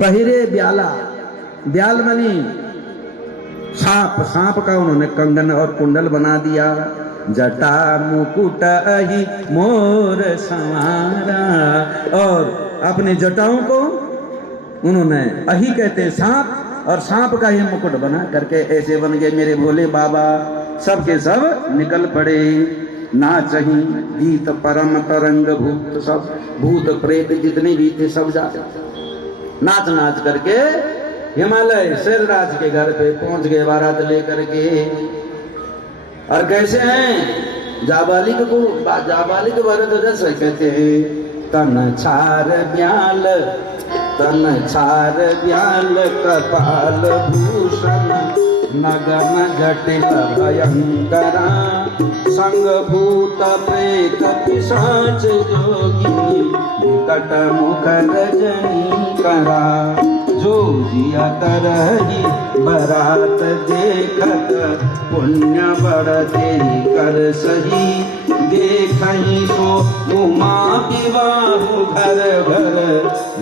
पहिरे ब्याला, ब्याल बनी सांप, सांप का उन्होंने कंगन और कुंडल बना दिया। जटा मुकुट अहि मोर संवारा, और अपने जटाओं को उन्होंने अहि कहते हैं सांप, और सांप का ही मुकुट बना करके ऐसे बन गए मेरे भोले बाबा। सबके सब निकल पड़े। नाचही गीत परम तरंग भूत, सब भूत प्रेत जितने भी थे सब जा नाच नाच करके हिमालय शेरराज के घर पे पहुंच गए बारात लेकर के। और कैसे हैं जाबालिक को, जाबालिक भरत जस कहते हैं तन छार ब्याल, तन छार ब्याल कपाल भूषण नगन जटिल भयंकरा, संग भूत प्रेत पिशाच जोगी विकट मुख रजनी करा। जो जिया तरही बरात देखत पुण्य बड़ तेरी कर सही, देखही सो उमा विवाह घर घर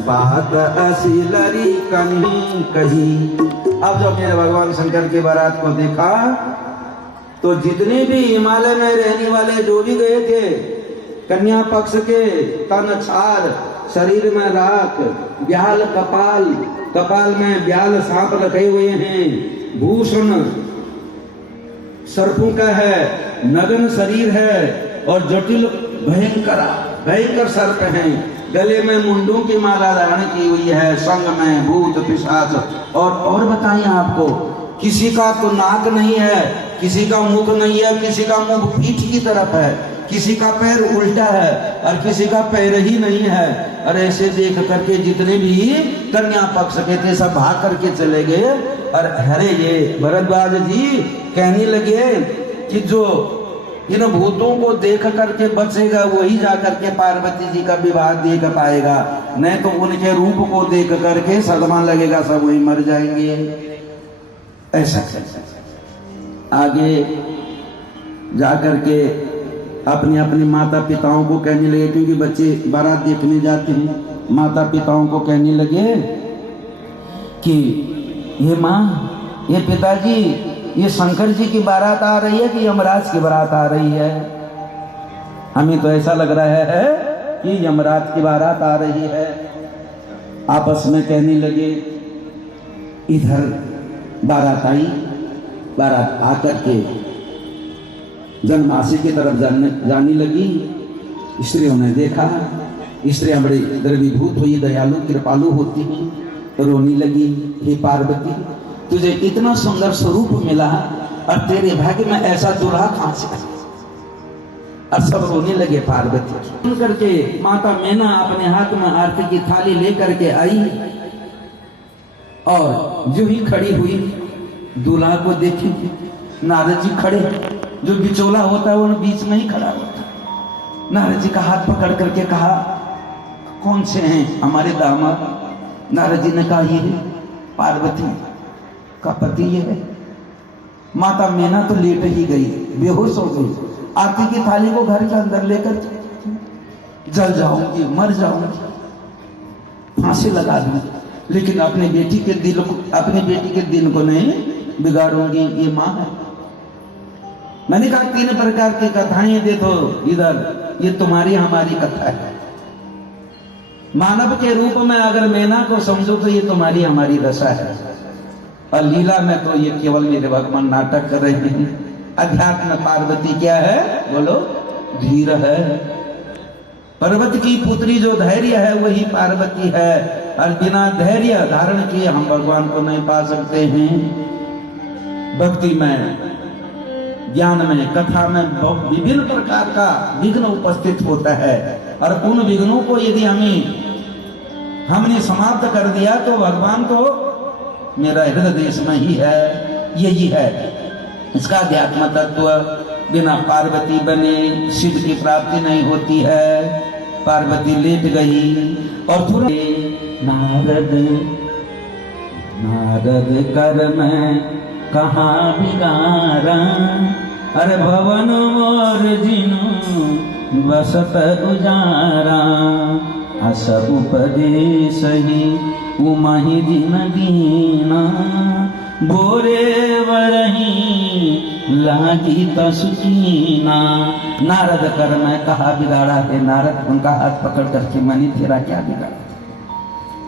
बात असिलरी कहीं कही। अब जब मेरे भगवान शंकर के बारात को देखा तो जितने भी हिमालय में रहने वाले जो भी गए थे, कन्या पक्ष के तन छार, शरीर में राख, ब्याल कपाल, कपाल में ब्याल सांप रखे हुए हैं, भूषण सर्पों का है, नग्न शरीर है और जटिल भयंकर सर्प हैं, गले में मुंडों की माला धारण की हुई है, संग में भूत पिशाच। और बताइए आपको, किसी का तो नाक नहीं है, किसी का मुख नहीं है, किसी का मुख पीठ की तरफ है, किसी का पैर उल्टा है और किसी का पैर ही नहीं है। और ऐसे देख करके जितने भी कन्या पक्ष के थे सब भाग करके चले गए। और हरे ये भरद्वाज जी कहने लगे कि जो इन भूतों को देख करके बचेगा वही जाकर के पार्वती जी का विवाह देख पाएगा, नहीं तो उनके रूप को देख करके सदमा लगेगा, सब वही मर जाएंगे। ऐसा आगे जाकर के अपने अपने माता पिताओं को कहने लगे, क्योंकि बच्चे बारात देखने जाते हैं, माता पिताओं को कहने लगे कि ये माँ, ये पिताजी, ये शंकर जी की बारात आ रही है कि यमराज की बारात आ रही है? हमें तो ऐसा लग रहा है कि यमराज की बारात आ रही है। आपस में कहने लगे। इधर बारात आई, बारात आकर के जनमासी की तरफ जाने लगी। स्त्रियों ने देखा, स्त्रियां बड़ी द्रवीभूत हुई, दयालु कृपालु होती हैं, तो रोने लगी, हे पार्वती, तुझे इतना सुंदर स्वरूप मिला और तेरे भाग्य में ऐसा दूल्हा कहां से? और सब रोने लगे। पार्वती सुन करके माता मैना अपने हाथ में आरती की थाली लेकर के आई और जो ही खड़ी हुई दूल्हा को देखी। नारद जी खड़े, जो बिचौला होता है वो बीच में ही खड़ा होता है। नारद जी का हाथ पकड़ करके कहा, कौन से हैं हमारे दामाद? नारद जी ने कहा, ये पार्वती का पति ये है। माता मैना तो लेट ही गई, बेहोश हो गई। आरती की थाली को घर के अंदर लेकर जल जाऊंगी, मर जाऊंगी, फांसी लगा दूंगी, लेकिन अपने बेटी के दिल को, अपनी बेटी के दिन को नहीं बिगाड़ूंगी। ये माँ है। मैंने कहा 3 प्रकार की कथाएं दे दो इधर, ये तुम्हारी हमारी कथा है। मानव के रूप में अगर मैना को समझो तो ये तुम्हारी हमारी दशा है, और लीला में तो ये केवल मेरे भगवान नाटक कर रहे हैं। अध्यात्म पार्वती क्या है बोलो? धीर है। पर्वत की पुत्री जो धैर्य है वही पार्वती है, और बिना धैर्य धारण किए हम भगवान को नहीं पा सकते हैं। भक्ति में, ज्ञान में, कथा में विभिन्न प्रकार का विघ्न उपस्थित होता है, और उन विघ्नों को यदि हमने समाप्त कर दिया तो भगवान तो मेरा हृदय देश में ही है, यही है इसका अध्यात्म तत्व। बिना पार्वती बने शिव की प्राप्ति नहीं होती है। पार्वती लेट गई और तुरंत नारद कर मैं कहाँ बिगारा, अरे भवन और जिनु बसत गुजारा, हस उपदेश ही उमहि दिन दीना, बोरे वरही लागी तसुकीना। नारद कर मैं कहा बिगाड़ा है। नारद उनका हाथ पकड़ करके मनी तेरा क्या बिगाड़ा,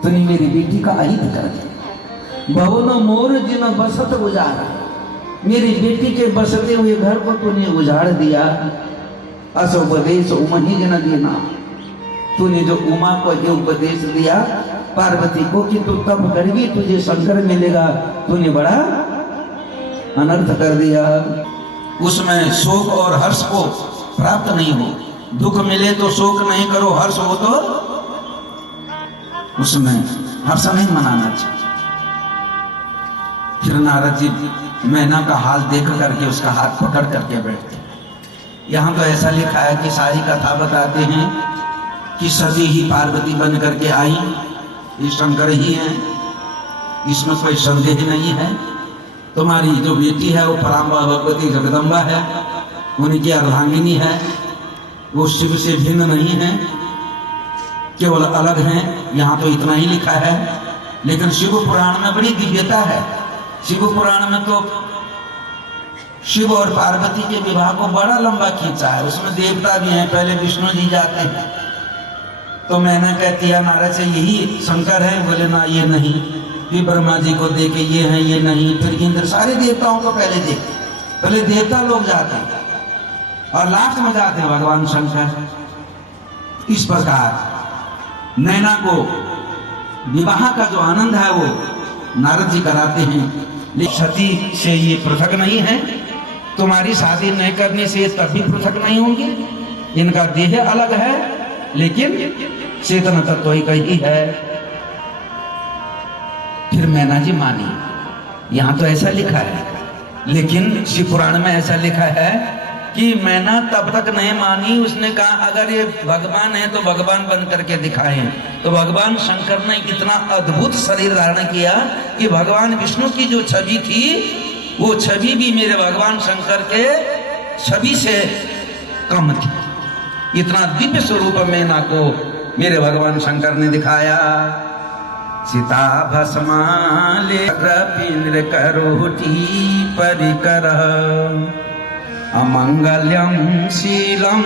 तूने मेरी बेटी का अहित कर दिया। भवन मोर जिन बसत उजाड़ा, मेरी बेटी के बसते हुए घर को तूने उजाड़ दिया। अस उपदेश उमहि जन दीना, तूने जो उमा को ये उपदेश दिया पार्वती को कि तू तब करेगी तुझे शंकर मिलेगा, तूने बड़ा अनर्थ कर दिया। उसमें शोक और हर्ष को प्राप्त नहीं हो। दुख मिले तो शोक नहीं करो, हर्ष हो तो उसमें हर्ष नहीं मनाना चाहिए। फिर नारद जी मैना का हाल देख करके उसका हाथ पकड़ करके बैठते। यहाँ तो ऐसा लिखा है कि सारी कथा बताते हैं कि सती ही पार्वती बन करके आई, ये शंकर ही है, इसमें कोई संदेह नहीं है। तुम्हारी जो बेटी है वो पराम्बा भगवती जगदम्बा है, उनकी अर्धांगिनी है, वो शिव से भिन्न नहीं है, केवल अलग हैं। यहाँ तो इतना ही लिखा है, लेकिन शिव पुराण में बड़ी दिव्यता है। शिव पुराण में तो शिव और पार्वती के विवाह को बड़ा लंबा खींचा है, उसमें देवता भी हैं। पहले विष्णु जी जाते हैं तो मैंने कहती है नारद से यही शंकर है, बोले ना ये नहीं। फिर ब्रह्मा जी को देखे ये है, ये नहीं। फिर इंद्र, सारे देवताओं को पहले देखे, पहले देवता लोग जाते हैं और लास्ट में जाते हैं भगवान शंकर। इस प्रकार नैना को विवाह का जो आनंद है वो नारद जी कराते हैं। लेकिन सती से ये पृथक नहीं है, तुम्हारी शादी नहीं करने से तब भी पृथक नहीं होंगे। इनका देह अलग है लेकिन चेतन तत्व ही कही है। फिर मैना जी मानी, यहां तो ऐसा लिखा है, लेकिन शिव पुराण में ऐसा लिखा है कि मैना तब तक नहीं मानी। उसने कहा अगर ये भगवान है तो भगवान बन करके दिखाएं। तो भगवान शंकर ने इतना अद्भुत शरीर धारण किया कि भगवान विष्णु की जो छवि थी वो छवि भी मेरे भगवान शंकर के छवि से कम थी। इतना दिव्य स्वरूप मैना को मेरे भगवान शंकर ने दिखाया। सीता भस्माले पिंद्र करोटी परिकर, अमंगल्यम शीलम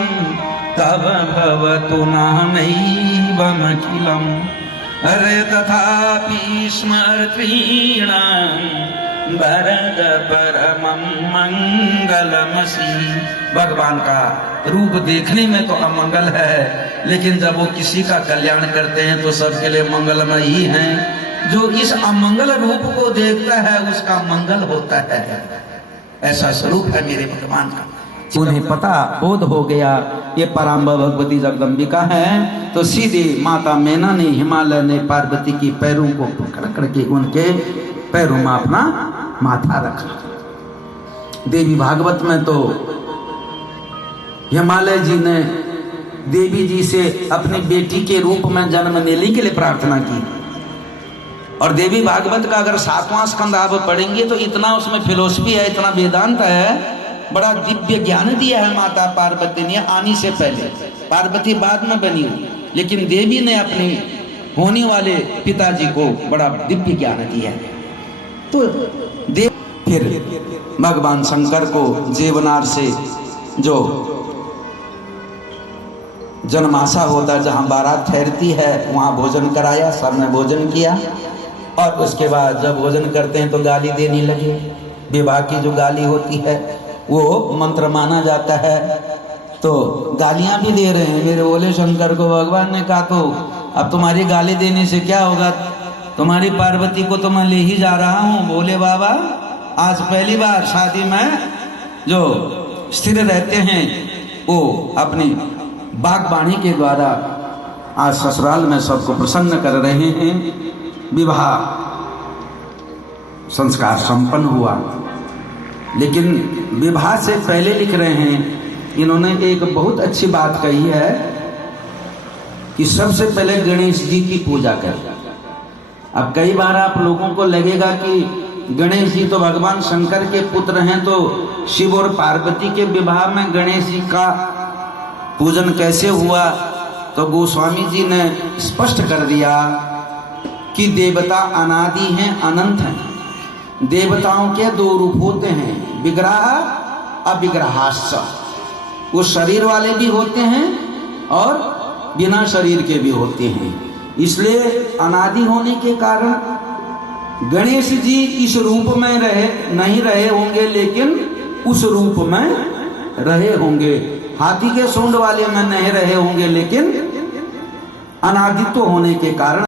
तब भवतु नामैवमखिलम। अरे तथापि स्मृतीणां वरद परमं मंगलमसि। भगवान का रूप देखने में तो अमंगल है, लेकिन जब वो किसी का कल्याण करते हैं तो सबके लिए मंगलमय ही हैं। जो इस अमंगल रूप को देखता है उसका मंगल होता है। ऐसा स्वरूप है मेरे भगवान का। उन्हें पता बोध हो गया ये पराम्बा भगवती जगदम्बिका है, तो सीधे माता मैना ने, हिमालय ने पार्वती की पैरों को पकड़ करके उनके पैरों में अपना माथा रखा। देवी भागवत में तो हिमालय जी ने देवी जी से अपनी बेटी के रूप में जन्म लेने के लिए प्रार्थना की। और देवी भागवत का अगर 7वां स्कंद आप पढ़ेंगे तो इतना उसमें फिलोसफी है, इतना वेदांत है, बड़ा दिव्य ज्ञान दिया है माता पार्वती ने आने से पहले। पार्वती बाद में बनी हुई, लेकिन देवी ने अपने होने वाले पिताजी को बड़ा दिव्य ज्ञान दिया है। तो फिर भगवान शंकर को जेवनार से जो जन्माशा होता है, जहाँ बारात ठहरती है, वहाँ भोजन कराया, सबने भोजन किया। और उसके बाद जब भोजन करते हैं तो गाली देने लगे। विवाह की जो गाली होती है वो मंत्र माना जाता है, तो गालियां भी दे रहे हैं मेरे बोले शंकर को। भगवान ने कहा तो अब तुम्हारी गाली देने से क्या होगा, तुम्हारी पार्वती को तो मैं ले ही जा रहा हूँ। बोले बाबा आज पहली बार शादी में जो स्थिर रहते हैं वो अपनी बागबानी के द्वारा आज ससुराल में सबको प्रसन्न कर रहे हैं। विवाह संस्कार संपन्न हुआ, लेकिन विवाह से पहले लिख रहे हैं इन्होंने एक बहुत अच्छी बात कही है कि सबसे पहले गणेश जी की पूजा करें। अब कई बार आप लोगों को लगेगा कि गणेश जी तो भगवान शंकर के पुत्र हैं, तो शिव और पार्वती के विवाह में गणेश जी का पूजन कैसे हुआ। तो तो गोस्वामी जी ने स्पष्ट कर दिया कि देवता अनादि हैं, अनंत हैं। देवताओं के दो रूप होते हैं, विग्रह अविग्रहाश्च। वो शरीर वाले भी होते हैं और बिना शरीर के भी होते हैं। इसलिए अनादि होने के कारण गणेश जी इस रूप में नहीं रहे होंगे, लेकिन उस रूप में रहे होंगे। हाथी के सूंड वाले में नहीं रहे होंगे, लेकिन अनादित्व होने के कारण